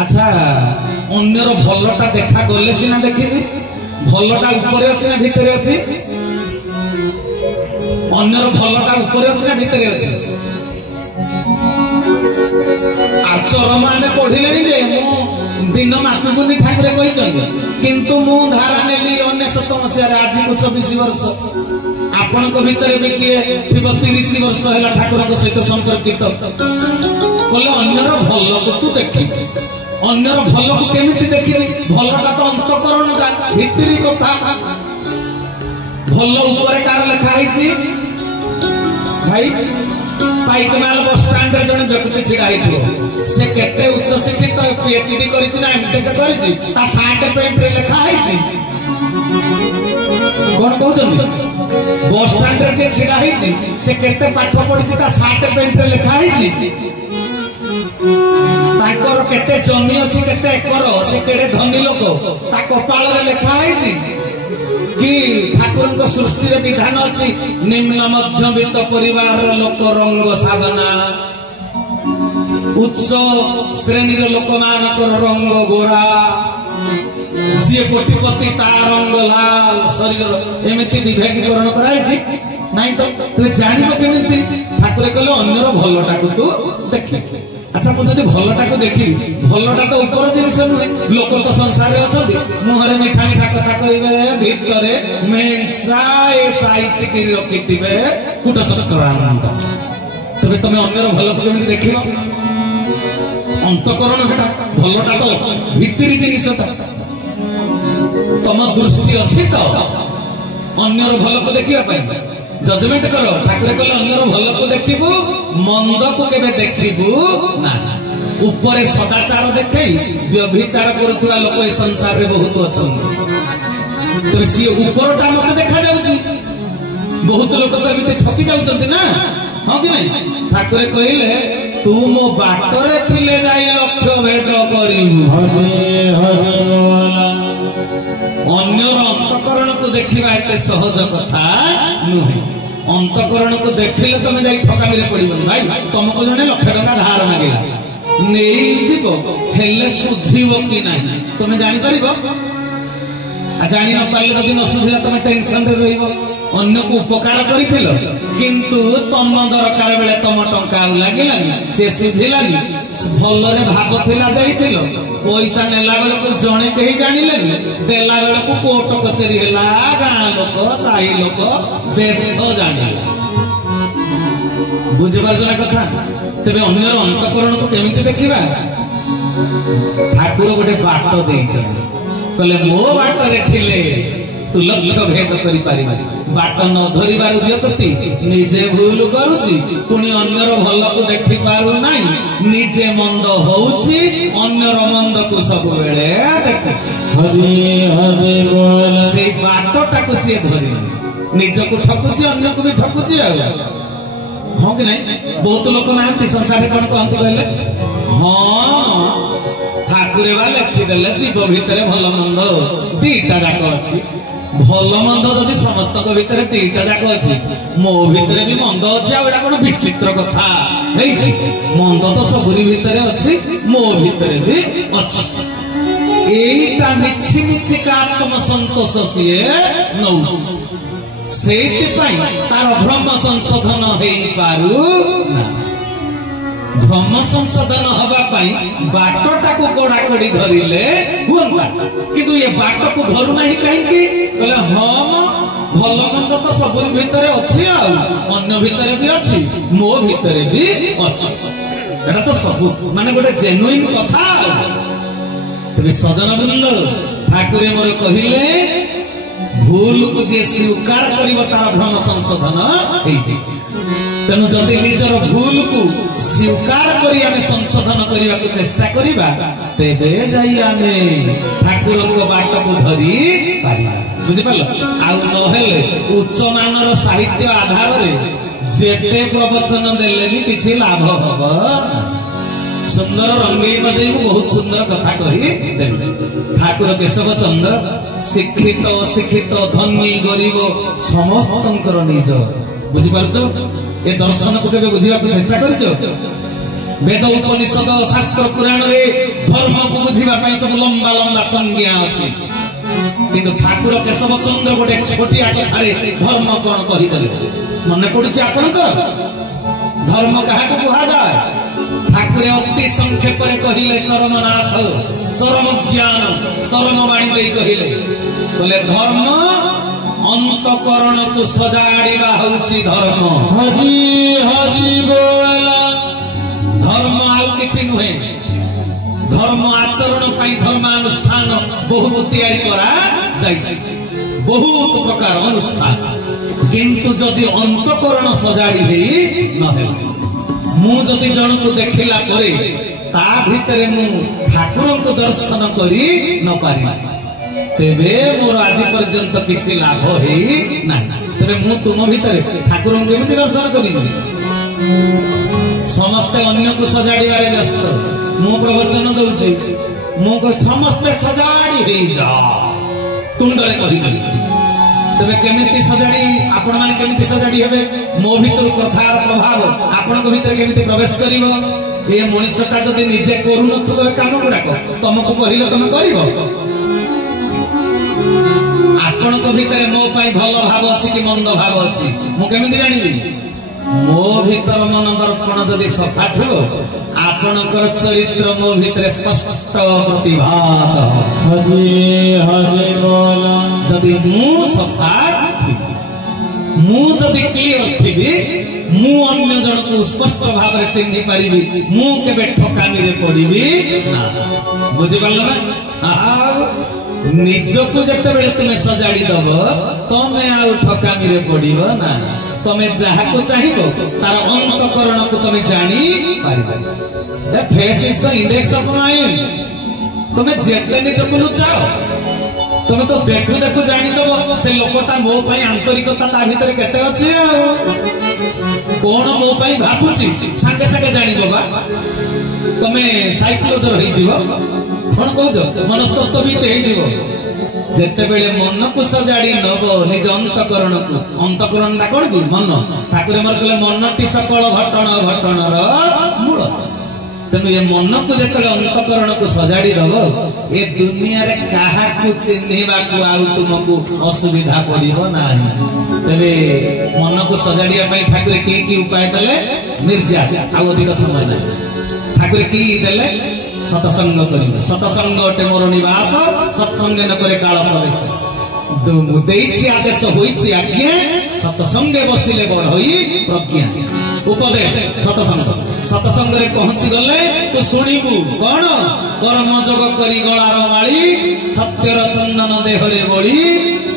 अच्छा अन्यर भलटा देखा गले सीना देखिबी भलटा ऊपर अछि ना भितरे अछि अन्यर भलटा ऊपर अछि ना भितरे अछि आचर माने पढ़िलेनी जे मु दिन मापिबुनी ठाकुर कहिचंदी किंतु मु धारा नेली 19 मसिया आज को 24 वर्ष आपण को भितरे भी किए थिबो 30 वर्ष हैला ठाकुर को सहित संपर्कित कोले अन्यर भल को तू देखि अन्यर भल को केमिति देखि भलटा तो अंतकरणटा भितरी कथा भल ऊपर कार लिखा हैछि भाई पाइकमाल बस स्टैंड रे जने व्यक्ति छिड़ा हिथिबो से केते उच्च शिक्षित पीएचडी करिछि ना एमटेक करिछि ता साइड पेंट रे लिखा हैछि कोन कहउछन बस स्टैंड रे जे छिड़ा हैछि से केते पाठ पढिछि ता साइड पेंट रे लिखा हैछि ताकर केते जमी अछि केते एकर से केडे धनी लोक ता कपाल रे लिखा हैछि कि ठाकुर को सृष्टि रे विधान अछि निम्न मध्यवित्त परिवार लोक रंग साधना उच्च श्रेणी रे लोक मानकर रंग गोरा जे कोटिपति ता रंग लाल शरीर एमिति विभागीकरण कराय छी नाही तो तू जानिबो केमिति ठाकुर कहले अन्यर भलटा को तू देखि अच्छा मुझे भलटा को देखी भलटा तो ऊपर जिनिस नुहे लोक तो संसार अच्छे मुहरे मीठा मीठा कथा कहे भितर मेंसाए साहित्य की रखी कुट चरानंद तबे तुम अन्यर भल को केमिति देखियो अंतकरण भलटा तो भितरी जिनिसटा तम दृष्टि अच्छी तो अन्यर भल को देखिया जजमेंट करो ठाकुर कहले अन्यर भल को देखिबू मंद को केबे देखिबू ना ऊपर सदाचार देखई व्यभिचार करथुवा लोक ए संसार रे बहुत अछन तो सी ऊपरटा मते देखा जाउची बहुत लोक तो एमिते ठकी जाउचंती ना हां कि नहीं ठाकुर कहले तू मो बाटरे थिले जाई लक्ष्य भेद करिबू हरे हरे बोला अन्यर अंतकरण को देखिबा एते सहज कथा नुहे अंतकरण को देखिले तुम जाई ठकामी रे पड़िबो भाई तुमको जने लाख टका धार मागिला नेई जीवो हेले सुझिबो कि नाही तुम जानि परिबो आ जानि न पाले जदि न सुझिला तुम टेंशन रे रहिबो अन्य को उपकार करिथिलो किंतु तम दरकार बेले तम टंका लागिलानी से सुझिलानी भल रे भाव थिला देइथिलो पैसा नेला बेले को जणे कहि जानिलेनी देला बेले को कोर्ट कचेरी हैला गां लोक साही लोक देश जानिला बुझबार जना कथा तबे अन्यर अंतकरण को केमिति देखिबा ठाकुर गोटे बाट देइछन कहले मो बाट देखिले तू लक्ष्य भेद करि पारिबा बाट न धरिबार व्यक्ति निजे भूल करूची पुणी अन्यर भल को देखि पारु नाही निजे मंद होउची अन्यर मंद को सब बेले देखुची हरि हरि बोल से बाटटा को से धरि निज को ठकुची अन्य को भी ठकुची आ हां कि नहीं बहुत लोक नांती संसार कोन कहंती कहले हां ठाकुरे वाले लिखि देले जीव भितरे भल मंद दीटा जाक अछि भल मंद जदि समस्त भितर दीटा जाक अच्छी मो भितर भी मंद अच्छी आड़ा कौन विचित्र कथा मंद तो सबरी भितर अच्छी मो भितर भी अच्छी एटा मिछि मिछि का आत्म संतोष सीए नौ से तार भ्रम संशोधन हो पारू ना भ्रम संशोधन हवापाई बाटटा को कड़ाकड़ी धरिले हुआ किंतु ये बाट को धरु नहीं कहीं हाँ भल मंद तो सब भितर अच्छी अन्य भितर भी अच्छी मो भितर भी अच्छी एटा तो सब माने गोटे जेन्युइन कथा तेरे सजन वृंद ठाकुर मोर कहले भूल को जे स्वीकार करिबो तार भ्रम संशोधन हेछि तेणु जदि निजर भूल को स्वीकार करी आमे संशोधन करने को चेष्टा करिबा तेबे जाई आमे ठाकुर को बाट को धरी पारिबा बुझि पालो आ न हेले उच्च मानर साहित्य आधार रे जेते प्रवचन देले भी किछि लाभ हबो सुंदर रंगई बजई बहुत सुंदर कथा कही देले ठाकुर केशव चंद्र शिक्षित अशिक्षित धनी गरीब समस्तंकर निज बुझि पारछो ए दर्शन को बुझा चेष्टा कर वेद उपनिषद शास्त्र पुराण रे धर्म बुझा सब लंबा लंबा संज्ञा अच्छी किंतु ठाकुर केशव चंद्र गोटे छोटिया कथा धर्म कौन कही मन पड़ी आपण धर्म क्या कह जाए ठाकुर अति संक्षेप कहले चरमनाथ चरम ज्ञान चरम बाणी कहले बोले धर्म अंतकरण को सजाड़ा हूँ धर्म हरि हरि बोला धर्म आउ कि नुहे धर्म आचरण पाई धर्मानुष्ठान बहुत तैयारी करा जाइए बहुत प्रकार अनुष्ठान किंतु जदि अंतकरण सजाड़ी न मु जदि जन को देखला ता भितरे मु ठाकुर को दर्शन करी न पारि तेबे मोर आज पर्यंत किसी लाभ है ना तेरे मु तुम भितर ठाकुर को केमिति दर्शन करी समस्ते अन्य को सजाड़िबारे व्यस्त मु प्रवचन दउछि मु को समस्ते सजाड़ी हे जा तुंडरे कहि दली तबे केमिति सजाड़ी आपण माने केमिति सजाड़ी हेबे मो भितर कथार प्रभाव आपण को भितर केमिति प्रवेश करिवो ए मनुष्यता जदि निजे करू नथबे काम गुडाक तुमको कहिलो तुम करिवो आपण को भितर मो पई भलो भाव अछि कि मंद भाव अछि मु केमिति जानिबि मो भीतर मन दर्पण जदि सफा थो आपणकर चरित्र मो भीतर स्पष्ट प्रतिभात जदि मु सफा मु जदि क्लियर थी मु अन्य जन को स्पष्ट भाव में चिन्हि पारि मु केबे ठकामी रे पड़िबी ना बुझि पारलो ना निजको जते बेले तुमे सजाड़ी दब तमे आ ठकामी रे पड़िबो ना तमे जहा को चाहिबो तार अंतकरण को तमे जानी पारिबो the face is the index of mind तमे जेते निजको लुचाओ तमे तो देखु देखु जानी दबो से लोकटा मो पई आंतरिकता ता भीतर केते अछि कोन मो पई भाबुची संगे संगे जानी बाबा तमे साइकोलॉजर होई जीवो कोन कहजो मनस्तत्व भी ते जीवो जेते बेले मन को सजाड़ी नब निज अंतकरण को अंतकरण ता कोन की मन ठाकुर मर कहले मनटी सकल घटन घटनर मूल तेणु ये मन को जत अंतकरण को सजाड़ी दब ए दुनिया रे काहा को चिन्हिबा को आउ तुमको असुविधा पड़िबो नाही तबे मन को सजाड़िया पई ठाकुर की उपाय देले निर्जास आ अधिक समय नाही ठाकुर की देले सत्संग करिबो सत्संग अटे मोर निवास सत्संग न करे काल प्रवेश देइछि आदेश होइछि आज्ञा सत्संगे बसिले बड़ होई प्रज्ञा उपदेश सत्संग रे पहुंची गले तो सुनिबु कोन कर्म जोग करी गळार माळी सत्यर चंदन देह रे बोली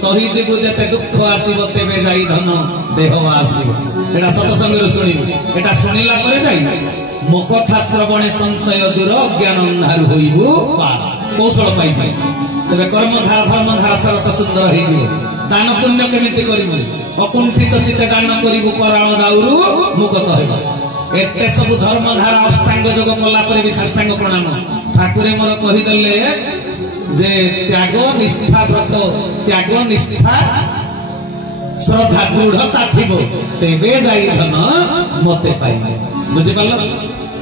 सही जीवु जते दुख आसीबो तेबे जाई धन देह आसीबो एटा सत्संग रे सुनिबु एटा सुनिला परे जाई मो कथा श्रवणे संशय दूर ज्ञान अंधार होइबु कौशल पाई जाई तबे कर्मधारा धर्मधारा सरस सुंदर हेइबो दान पुण्य केमिति करिबु अकुंठित चित्ते दान करिबु कराळ दाउरु मुक्त हेबो एते सब धर्मधारा अष्टांग योग कला परे भी साष्टांग प्रणाम ठाकुरे मोर कहि देले जे त्याग निष्ठा व्रत त्याग निष्ठा श्रद्धा दृढ़ता थिबो तेबे जाई धन मते पाइबे बुझि पारलो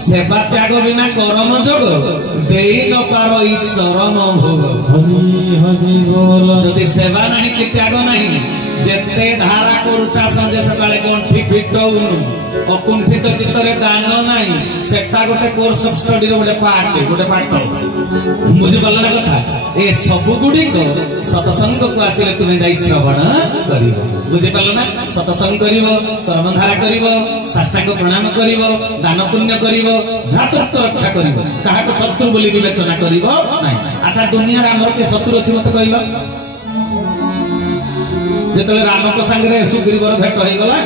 सेवा त्याग बिना कर्म जोग देई न पारो ई चरम भोग जदि सेवा नहीं कि त्याग नहीं जेते धारा करूता संजे सकाळे गंठी फिटौनु अकुंठित चित्तरे दान नहीं सेटा गोटे कोर्स ऑफ स्टडी रो गोटे पाठ बुझि पारलो ना कथा ए सब गुडी को सत्संग को आसिले तुमे जाई श्रवण करिवो बुझि पारलो ना सत्संग करिवो कर्मधारा करिवो साष्टांग प्रणाम करिवो दान पुण्य करिवो भ्रातृत्व रक्षा करिवो काहाको शत्रु बोली विवेचना करिवो नाही अच्छा दुनिया रे हमर के शत्रु अछि मते कहइलो जेतले राम को संगे सुग्रीवर भेट होई गला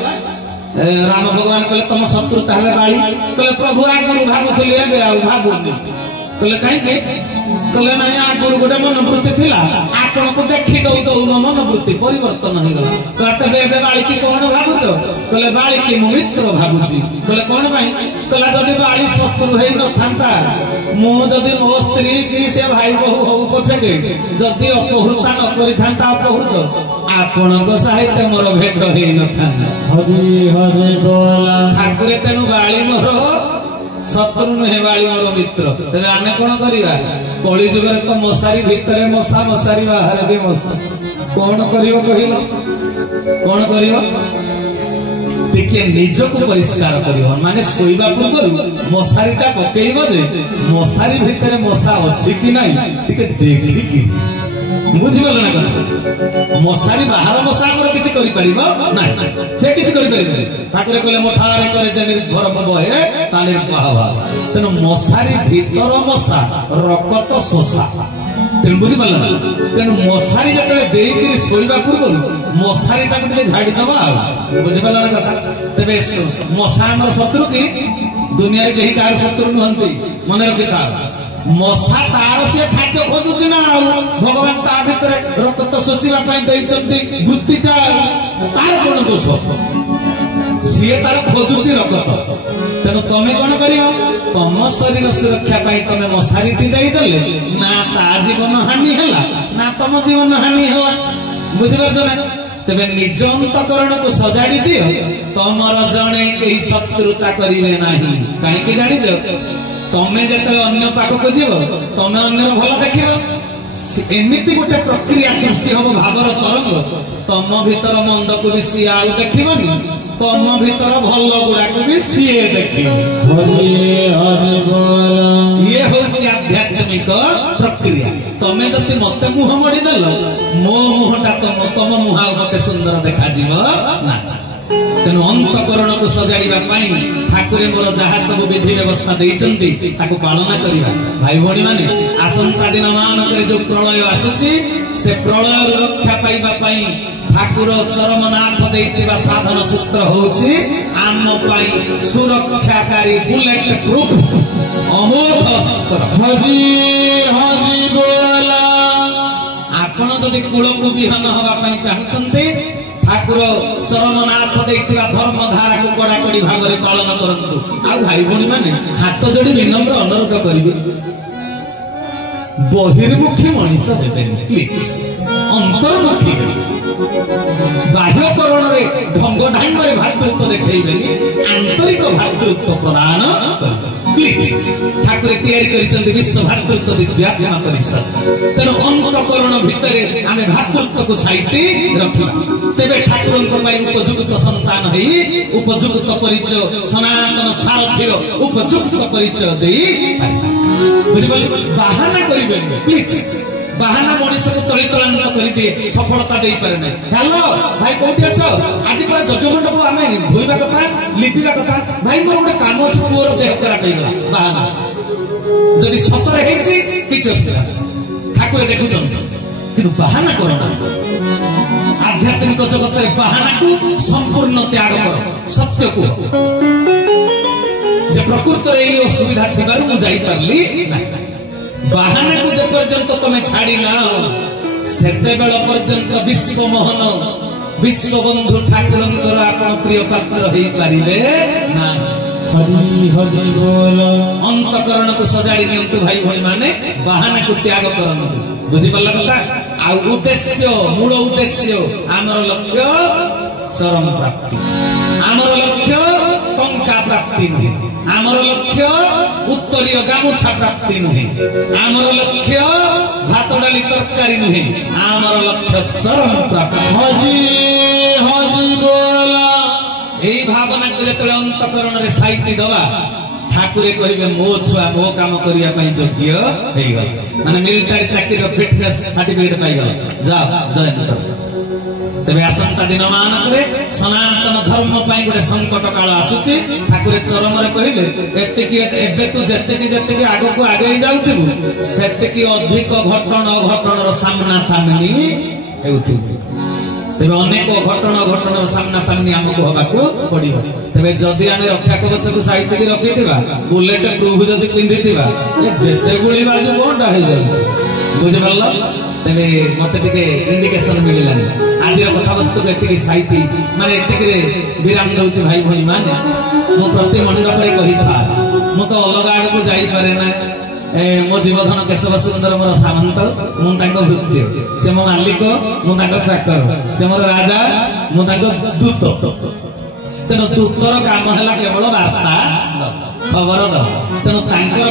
राम भगवान कहले तुम शत्रु ताले बाली कहले प्रभु आगुरु भाबुथले एबे आ भाबुनी कहले काई के कहले नाही आगुरु गोटे मनोवृत्ति थिला आपण को देखि दउ दउ मनोवृत्ति परिवर्तन होई गला कहते एबे बाली की कोन भाबुतो कहले बाली की मो मित्र भाबुची कहले कोन भाई कहला जदि बाली शत्रु हेई न थांता मो जदि मो स्त्री की से भाई बहु हो पछे के जदि अपहृता न करि थांता अपहृत आपण को साहित्य मोर भेट हेई न थांता हरि हरि बोला ठाकुरे तेनु बाली मोर शत्रु नुहे बाली मोर मित्र तेरे आमे कौन करिवा कली जुग तो मशारी भितर मशा मशारी बाहर भी मशा कौन करियो कहिलो कौन करियो टिके निजको परिष्कार करियो माने सोइबा पूर्व मशारीटा पकेइबो जे मशारी भितर मशा अछि कि नै टिके देखि बुझी गल ना कथा मशारी बाहर मशा कर किछि करि परिबो ना से किछि करि परिबो ठाकुर कहले मोठारे करे जे निर्भर बहे ता निर्वाह तेनु मशारी भीतर मशा रकत शोषा तेनु बुझी पाला तेनु मशारी जतले देइकि सोइबा पूर्व मशारी ताकु टिके झाड़ी दबा बुझी पाला ना कथा तबे मशा हमर शत्रु की दुनिया रे केही कार शत्रु नहंती मने रखिता मशा तार से खाद्य खोजुची ना भगवान ता भीतर रक्त शोषिबा पई दैचंती वृत्तिटा तार कोन दोष सीए तार खोजुची रक्त तेनु तमे कोन करियो तम शरीर सुरक्षा पई तमे मशारी टी देई देले ना ता जीवन हानि होला ना तम जीवन हानि होला बुझिबार ना तेबे निज अंतकरण को सजाड़ी दियो तमर जणे केही शत्रुता करिवे नाही काहे कि जानि जो तमे जते अन्य पाखक जीव तमे अन्य भल देखिबो एमिति गोटे प्रक्रिया सृष्टि होबो भावर तरंग तम भीतर मंद को भी सी आउ देखिबनी तम भीतर भल गुडा को भी सीए देखिबो ये होची आध्यात्मिक प्रक्रिया तमे जते मते मुह मडी देल मो मुहटा तम मुह मते सुंदर देखा जीव ना तेणु अंतकरण को सजाड़ा ठाकुरे मोर जहा सब विधि व्यवस्था देइचंती ताको पालना करिबा भाई भणी माने आसंता दिन मानक जो प्रलय आसुची से प्रलय रक्षा पाइबा पई ठाकुर चरमनाथ देइतिबा साधन सूत्र होची आम पई सुरक्षाकारी बुलेट प्रूफ अमोघ अस्त्र हरि हरि बोला आपण जदि कुल को विहन हवा पई चाहचंती ठाकुर चरमनाथ देइतिबा धर्म धारा को कड़ाकड़ी भाव में पालन करंतु आ भाई भणी माने हाथ जोड़ी विनम्र अनुरोध करिबे बहिर्मुखी मनीष हेबेनी प्लीज अंतर्मुखी बाह्यकरण रे ढंग ढांग रे भातृत्व देखैबेनी आंतरिक भातृत्व प्रदान करिबे प्लीज ठाकुर तैयारी करिसंती विश्व भातृत्व विद्याभ्याम परिषद तेणु अंतकरण भितरे आमे भातृत्व को साइती रखिबा तेबे ठाकुरଙ୍କ ପାଇଁ उपयुक्त संतान हेई उपयुक्त परिचय सनातन सारथीर उपयुक्त परिचय देई बुझिबली बाहाना करिबे प्लीज बाहाना मनीष को तलितलांत कर दिए सफलता दे पारे ना हेलो भाई कोठी अछ आज पूरा जगमंडप आमे धोइबा कथा लिपिबा कथा भाई मोर गोटे काम छ मोर देह खराब हो गला बाहाना जदि सतरे हेछि किछ असला ठाकुर देखुछन किंतु बाहाना करना आध्यात्मिक जगत रे बाहाना को संपूर्ण त्याग कर सत्य को जे प्रकृत रे ई असुविधा थिबारु मु जाई परली ना बाहाना को जे पर्यंत तमे छाड़ी ना सेते बेल पर्यंत विश्व मोहन विश्व बंधु ठाकुरंकर आपण प्रिय पात्र होई पारिबे ना हरि हरि बोल अंतकरण को सजाड़ी नियंतु भाई भणी माने बाहाना को त्याग करन बुझी पल्ला कथा आ उद्देश्य मूल उद्देश्य हमर लक्ष्य चरम प्राप्ति हमर लक्ष्य टंका प्राप्ति नहीं हमर लक्ष्य उत्तरीय गामुछा प्राप्ति नुहे आमर लक्ष्य भात डाली तरकारी नुहे आमर लक्ष्य चरम प्राप्ति हरि हरि बोला एई भावना को जतले अंतकरण रे साइति दवा ठाकुरे कहिबे मो छुआ मो काम करिया पई योग्य हेई गल माने मिलिटरी चाकरी रो फिटनेस सर्टिफिकेट पाई गल जा जय तेरे आसंता दिन मानक रे सनातन धर्म पाई गोटे संकट काल आसुची ठाकुरे चरम रे कहिले एतेकी एबे तू जतेकी जतेकी आगो को आगे जाउथिबु सेतेकी अधिक घटन अघटन रो सामना सामनी हेउथि तेबे अनेक घटन घटन रो सामना सामनी हमको होबाको पड़िबो तेबे जदि आमे रक्षा कवच को साइड के रखिथिबा बुलेट प्रूफ जदि पिंधिथिबा जेते गुली बाजू कोनटा हे जाय बुझे परला तेबे मते टिके इंडिकेशन मिलिलानी आज कथा वस्तु को साइती माने एतिक विराम दउछि भाई भणी माने मो प्रति मंडप रे कहि था मो तो अलग आड़ को जाई पारे ना मो जीवधन केशव सुंदर मोर सामंत मु तांको भृत्य से मो मालिक मु तांको चाकर से मोर राजा मु तांको दूत तेनो दूतर काम हला केवल वार्ता खबर दवा तेणु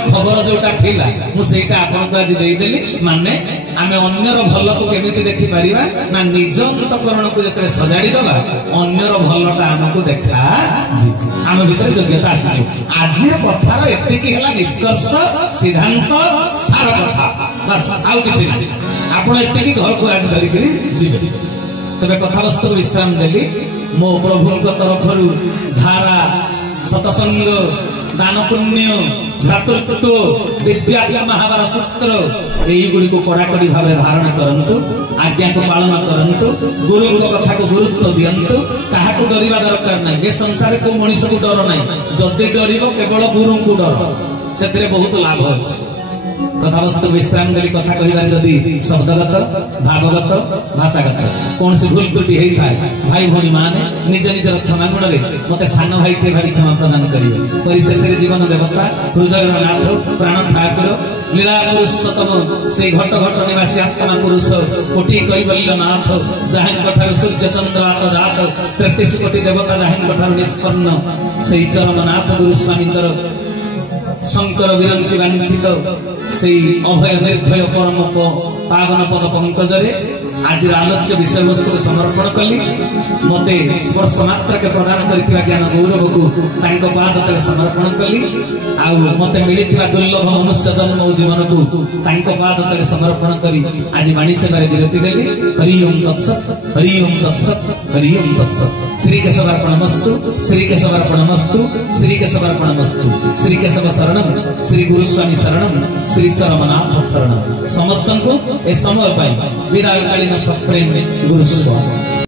खबर जोटा थिला मुझा आपको आज देदेली माने आम अन्यर भल को केमी देखिपर ना निज अंतकरण को जो सजाड़ी दवा अन्यर भलटा आमको देखा आम भीतर योग्यता आस आज कथार एतिकी है निष्कर्ष सिद्धांत सार कथा बस आउ कि आप घर को आज धरिक जी तबे कथावस्तु विश्राम देली मो प्रभु तरफ धारा सतसंग दान पुण्य भ्रातृत्व दिव्याज्ञा महाभार सूत्र यही को कड़ाकड़ी भाव धारण करंतु आज्ञा को पालन करंतु गुरु कथा को गुरुत्व दियंतु कहा डरिबा दरकार नहीं ये संसार को मनीष को डर नहीं जदि डर केवल गुरु को डर से बहुत लाभ अच्छे कथावस्तु विश्राम देली कथा कहिबार जदि शब्दगत भावगत भाषागत कौन सी भूल त्रुटि होई थाए भाई भौणी माने निज निजर क्षमा गुण रे मते सान भाई टे भाई क्षमा प्रदान करिवे परिशेष रे जीवन देवता हृदय नाथ प्राण ठाकुर लीला पुरुषोत्तम से घट घट निवासी आत्मा पुरुष कोटि कैवल्य नाथ जहां कठार सूर्य चंद्र आत जात 33 कोटि देवता जहां कठार निष्पन्न से चरण नाथ गुरु स्वामींद्र शंकर विरंची वांछित से अभय निर्भय परम पावन पद पंकजरे आज आलोच्य विषय वस्तु को समर्पण कली मते स्पर्श मात्र के प्रदान करथिबा ज्ञान गौरव को पाद तले समर्पण कली आउ मते मिलिथिबा दुर्लभ मनुष्य जन्म और जीवन को पाद तले समर्पण करी आज वाणी सेवारे विरति देली हरि ओम तत्सत हरि ओम तत्सत हरि ओम तत्सत श्री केशवार्पणमस्तु श्री केशवार्पणमस्तु श्री केशवार्पणमस्तु श्री केशव शरणम श्री गुरुस्वामी शरणम श्री चरमनाथ शरणम समस्त को ए समय विदायकालीन सप्रेम गुरुस्वामी।